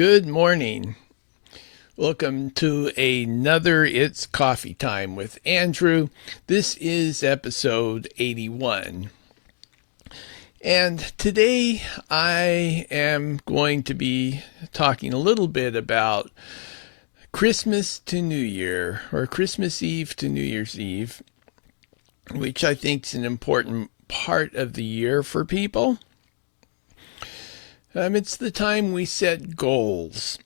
Good morning. Welcome to another It's Coffee Time with Andrew. This is episode 81. And today I am going to be talking a little bit about Christmas to New Year, or Christmas Eve to New Year's Eve, which I think is an important part of the year for people. It's the time we set goals.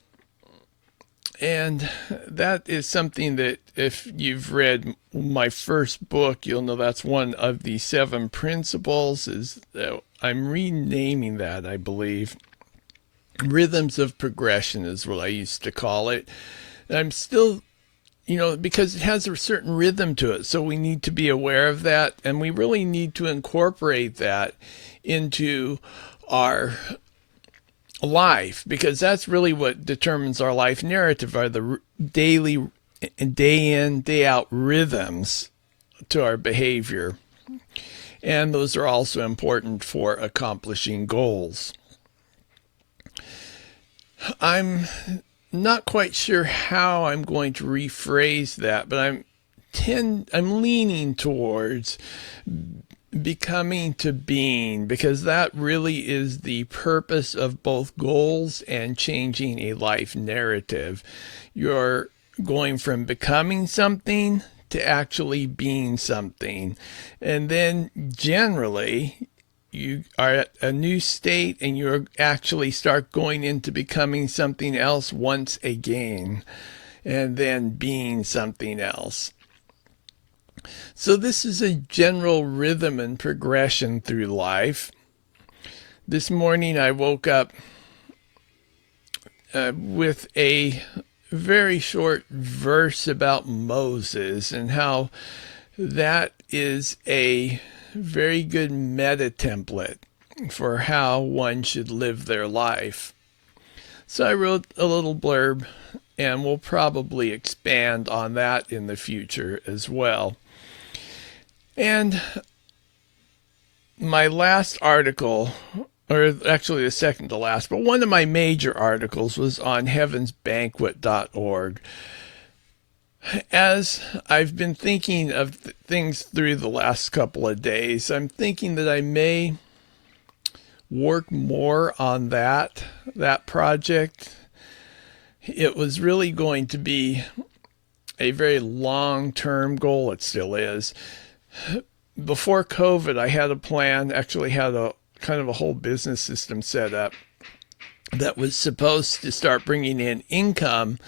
And that is something that if you've read my first book, you'll know that's one of the 7 principles. I'm renaming that, I believe. Rhythms of progression is what I used to call it. And I'm still, because it has a certain rhythm to it. So we need to be aware of that. And we really need to incorporate that into our life, because that's really what determines our life narrative, are the daily, day in, day out rhythms to our behavior. And those are also important for accomplishing goals. I'm not quite sure how I'm going to rephrase that, but I'm leaning towards becoming to being, because that really is the purpose of both goals and changing a life narrative. You're going from becoming something to actually being something. And then generally, you are at a new state and you actually start going into becoming something else once again, and then being something else. So this is a general rhythm and progression through life. This morning I woke up with a very short verse about Moses and how that is a very good meta template for how one should live their life. So I wrote a little blurb, and we'll probably expand on that in the future as well. And my last article, or actually the second to last, but one of my major articles was on heavensbanquet.org. As I've been thinking of things through the last couple of days, I'm thinking that I may work more on that project. It was really going to be a very long-term goal. It still is. Before COVID, I had a plan, actually had a kind of a whole business system set up that was supposed to start bringing in income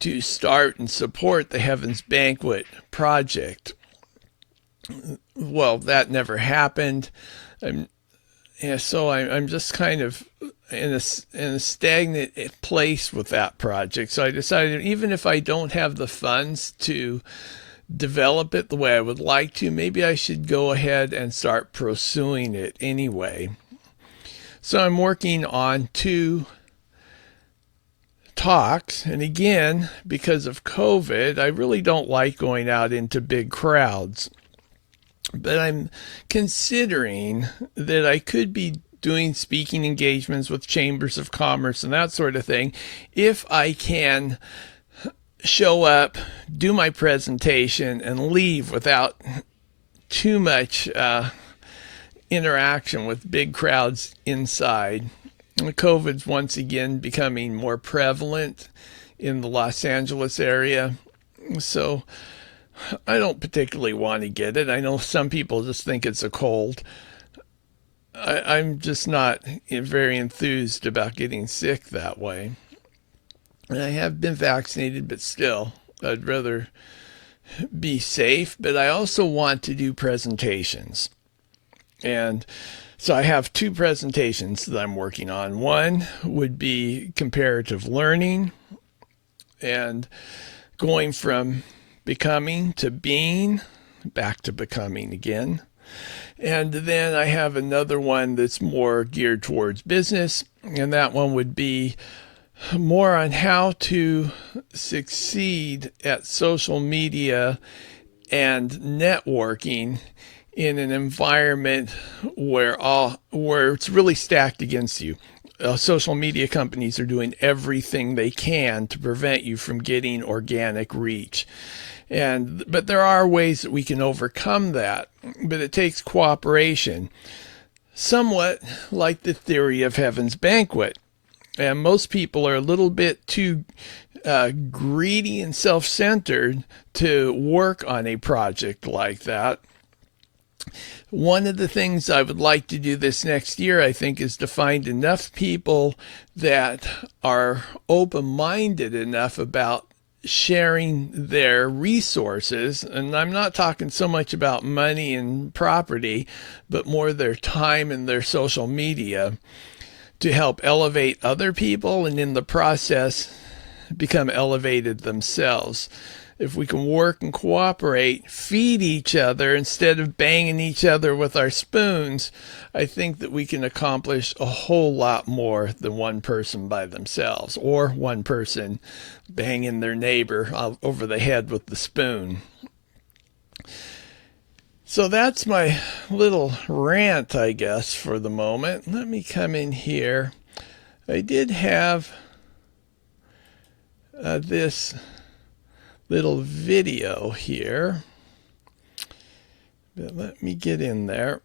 to start and support the Heaven's Banquet project. Well, that never happened. So I'm just kind of in a stagnant place with that project. So I decided, even if I don't have the funds to develop it the way I would like to, maybe I should go ahead and start pursuing it anyway. So I'm working on 2 talks, and again, because of COVID, I really don't like going out into big crowds. But I'm considering that I could be doing speaking engagements with chambers of commerce and that sort of thing if I can show up, do my presentation, and leave without too much interaction with big crowds inside. COVID's once again becoming more prevalent in the Los Angeles area, so I don't particularly want to get it. I know some people just think it's a cold. I'm just not very enthused about getting sick that way. And I have been vaccinated, but still, I'd rather be safe. But I also want to do presentations. And so I have 2 presentations that I'm working on. One would be comparative learning and going from becoming to being, back to becoming again. And then I have another one that's more geared towards business, and that one would be more on how to succeed at social media and networking in an environment where it's really stacked against you. social media companies are doing everything they can to prevent you from getting organic reach. But there are ways that we can overcome that, but it takes cooperation, somewhat like the theory of Heaven's Banquet. And most people are a little bit too greedy and self-centered to work on a project like that. One of the things I would like to do this next year, I think, is to find enough people that are open-minded enough about sharing their resources. And I'm not talking so much about money and property, but more their time and their social media, to help elevate other people and in the process become elevated themselves. If we can work and cooperate, feed each other instead of banging each other with our spoons, I think that we can accomplish a whole lot more than one person by themselves, or one person banging their neighbor over the head with the spoon. So that's my little rant, I guess, for the moment. Let me come in here. I did have this little video here, but let me get in there.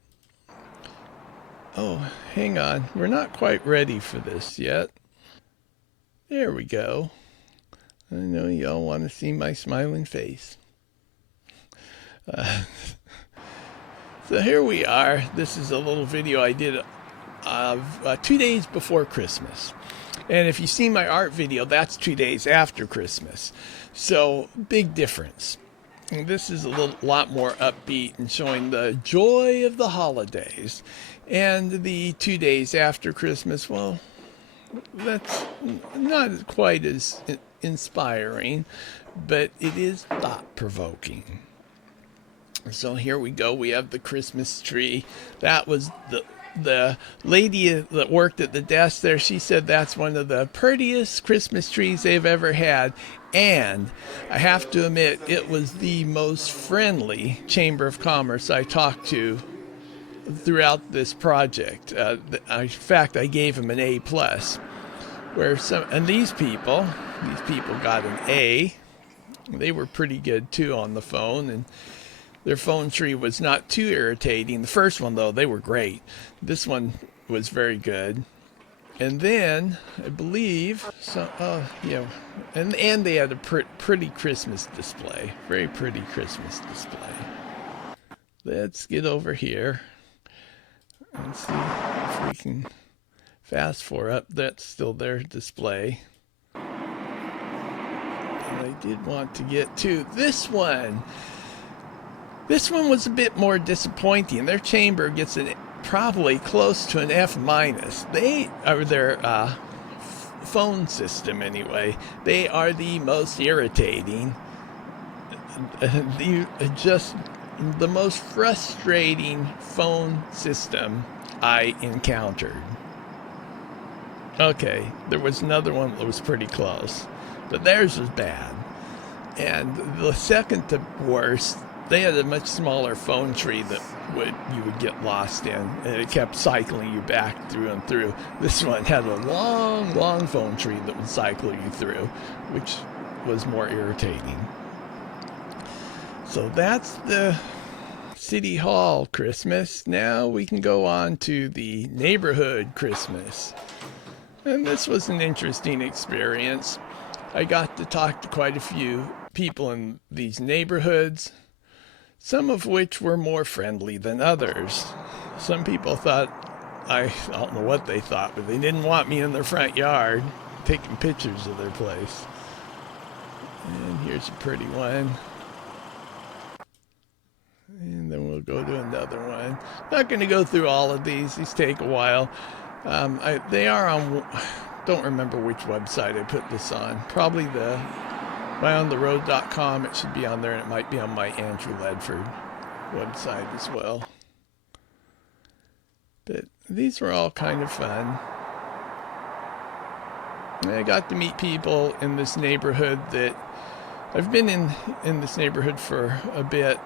Oh, hang on. We're not quite ready for this yet. There we go. I know y'all want to see my smiling face. So here we are. This is a little video I did of 2 days before Christmas. And if you see my art video, that's 2 days after Christmas. So big difference. And this is a lot more upbeat and showing the joy of the holidays. And the 2 days after Christmas, well, that's not quite as inspiring, but it is thought-provoking. So here we go. We have the Christmas tree. That was the lady that worked at the desk there. She said that's one of the prettiest Christmas trees they've ever had. And I have to admit, it was the most friendly Chamber of Commerce I talked to throughout this project. In fact, I gave them an A+. And these people got an A. They were pretty good too on the phone, and their phone tree was not too irritating. The first one, though, they were great. This one was very good. And then, I believe, and they had a pretty Christmas display. Very pretty Christmas display. Let's get over here and see if we can fast forward up. That's still their display. And I did want to get to this one. This one was a bit more disappointing. Their chamber gets probably close to an F-. They are their phone system anyway. They are the most irritating, just the most frustrating phone system I encountered. Okay, there was another one that was pretty close, but theirs was bad. And the second to worst, they had a much smaller phone tree that you would get lost in, and it kept cycling you back through and through. This one had a long phone tree that would cycle you through, which was more irritating. So that's the City Hall Christmas. Now we can go on to the neighborhood Christmas. And this was an interesting experience. I got to talk to quite a few people in these neighborhoods, some of which were more friendly than others. Some people thought, I don't know what they thought, but they didn't want me in their front yard taking pictures of their place. And here's a pretty one. And then we'll go to another one. Not going to go through all of these. These take a while. They are on, don't remember which website I put this on. Probably the myontheroad.com. It should be on there, and it might be on my Andrew Ledford website as well. But these were all kind of fun. And I got to meet people in this neighborhood that I've been in this neighborhood for a bit.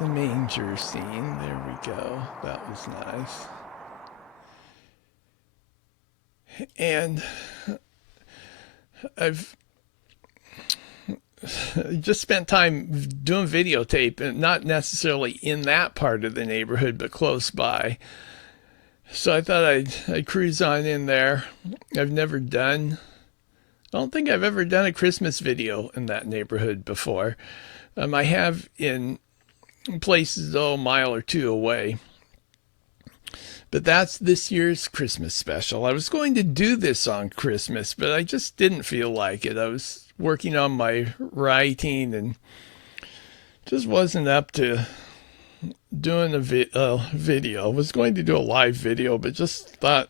The manger scene, there we go. That was nice. And I've just spent time doing videotape, and not necessarily in that part of the neighborhood, but close by. So I thought I'd cruise on in there. I've never done, I don't think I've ever done a Christmas video in that neighborhood before. I have in places, though, a mile or two away. But that's this year's Christmas special. I was going to do this on Christmas, but I just didn't feel like it. I was working on my writing and just wasn't up to doing a video. I was going to do a live video, but just thought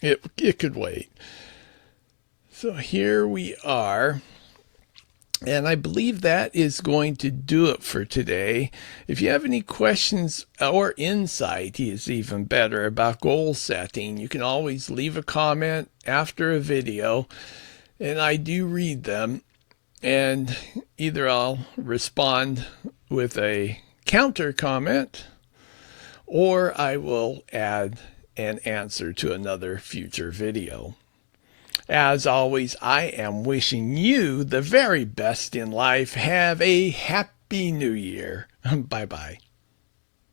it could wait. So here we are. And I believe that is going to do it for today. If you have any questions or insight is even better about goal setting, you can always leave a comment after a video, and I do read them. And either I'll respond with a counter comment, or I will add an answer to another future video. As always, I am wishing you the very best in life. Have a happy new year. Bye-bye.